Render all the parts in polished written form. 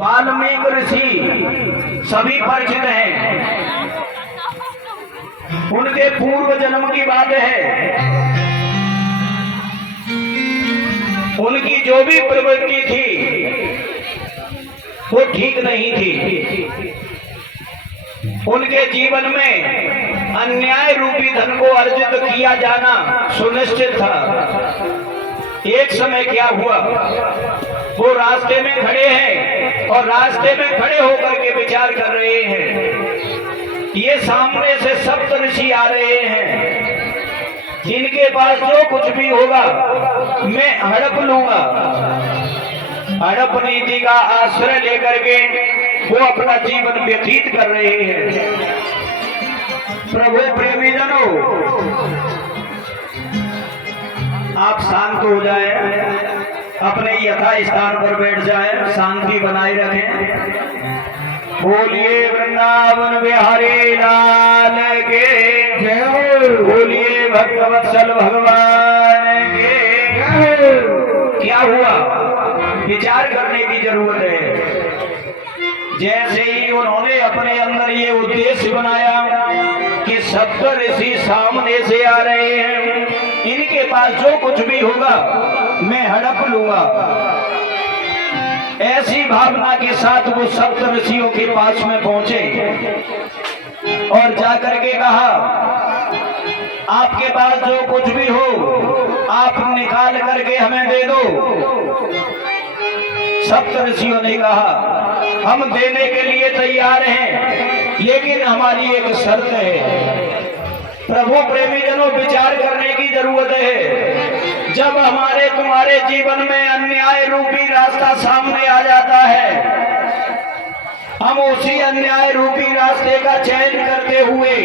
वाल्मीकि ऋषि सभी परिचित हैं। उनके पूर्व जन्म की बात है। उनकी जो भी प्रवृत्ति थी वो ठीक नहीं थी। उनके जीवन में अन्याय रूपी धन को अर्जित किया जाना सुनिश्चित था। एक समय क्या हुआ, वो रास्ते में खड़े हैं और रास्ते में खड़े होकर के विचार कर रहे हैं। ये सामने से सप्त ऋषि आ रहे हैं, जिनके पास जो कुछ भी होगा मैं हड़प लूंगा। हड़प नीति का आश्रय लेकर के वो अपना जीवन व्यतीत कर रहे हैं। प्रभु प्रेमी जनों, आप शांत हो जाए, अपने यथा स्थान पर बैठ जाए, शांति बनाए रखें। बोलिए वृंदावन बिहारी लाल के जय। बोलिए भक्तवत्सल भगवान के जय। क्या हुआ, विचार करने की जरूरत है। जैसे ही उन्होंने अपने अंदर ये उद्देश्य बनाया कि सप्त ऋषि सामने से आ रहे हैं, इनके पास जो कुछ भी होगा मैं हड़प लूंगा, ऐसी भावना के साथ वो सप्त ऋषियों के पास में पहुंचे और जाकर के कहा, आपके पास जो कुछ भी हो आप निकाल करके हमें दे दो। सप्त ऋषियों ने कहा, हम देने के लिए तैयार हैं, लेकिन हमारी एक शर्त है। प्रभु प्रेमी जनों, विचार करने की जरूरत है। जब हमारे तुम्हारे जीवन में अन्याय रूपी रास्ता सामने आ जाता है, हम उसी अन्याय रूपी रास्ते का चयन करते हुए,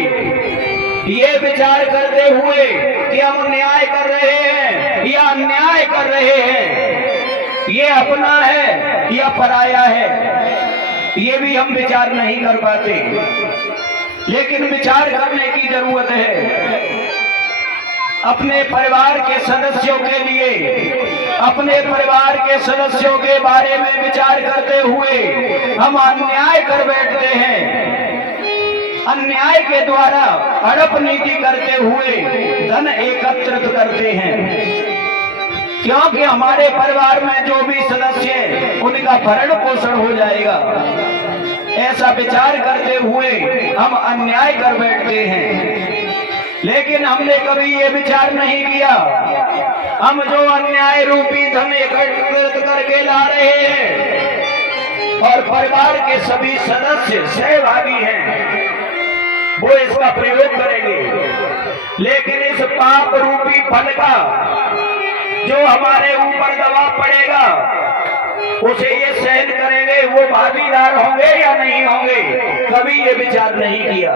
ये विचार करते हुए कि हम न्याय कर रहे हैं या अन्याय कर रहे हैं, ये अपना है या पराया है, ये भी हम विचार नहीं कर पाते। लेकिन विचार करने की जरूरत है। अपने परिवार के सदस्यों के लिए, अपने परिवार के सदस्यों के बारे में विचार करते हुए हम अन्याय कर बैठते हैं। अन्याय के द्वारा हड़प नीति करते हुए धन एकत्रित करते हैं, क्योंकि हमारे परिवार में जो भी सदस्य है उनका भरण पोषण हो जाएगा। ऐसा विचार करते हुए हम अन्याय कर बैठते हैं। लेकिन हमने कभी ये विचार नहीं किया, हम जो अन्याय रूपी धन एकत्रित करके ला रहे हैं और परिवार के सभी सदस्य सहभागी हैं, वो इसका प्रयोग करेंगे। लेकिन इस पाप रूपी फल का जो हमारे ऊपर दबाव पड़ेगा, उसे ये सहन करेंगे, वो भागीदार होंगे या नहीं होंगे, कभी ये विचार नहीं किया।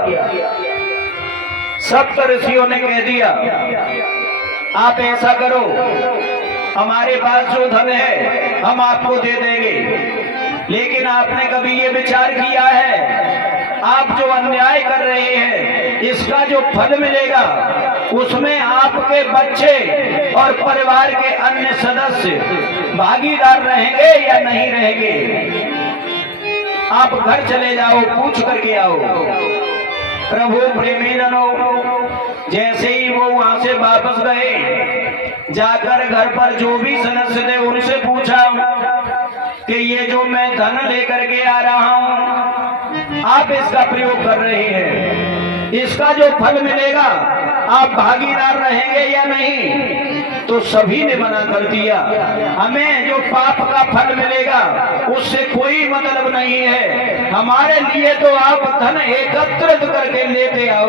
सप्त ऋषियों ने कह दिया, आप ऐसा करो, हमारे पास जो धन है हम आपको दे देंगे, लेकिन आपने कभी ये विचार किया है, आप जो अन्याय कर रहे हैं इसका जो फल मिलेगा उसमें आपके बच्चे और परिवार के अन्य सदस्य भागीदार रहेंगे या नहीं रहेंगे? आप घर चले जाओ, पूछ करके आओ। प्रभु प्रेमी जनों, जैसे ही वो वहां से वापस गए, जाकर घर पर जो भी सदस्य थे उनसे पूछा कि ये जो मैं धन लेकर के आ रहा हूं, आप इसका प्रयोग कर रहे हैं, इसका जो फल मिलेगा आप भागीदार रहेंगे या नहीं? तो सभी ने मना कर दिया, हमें जो पाप का फल मिलेगा उससे कोई मतलब नहीं है, हमारे लिए तो आप धन एकत्रित करके लेते आओ।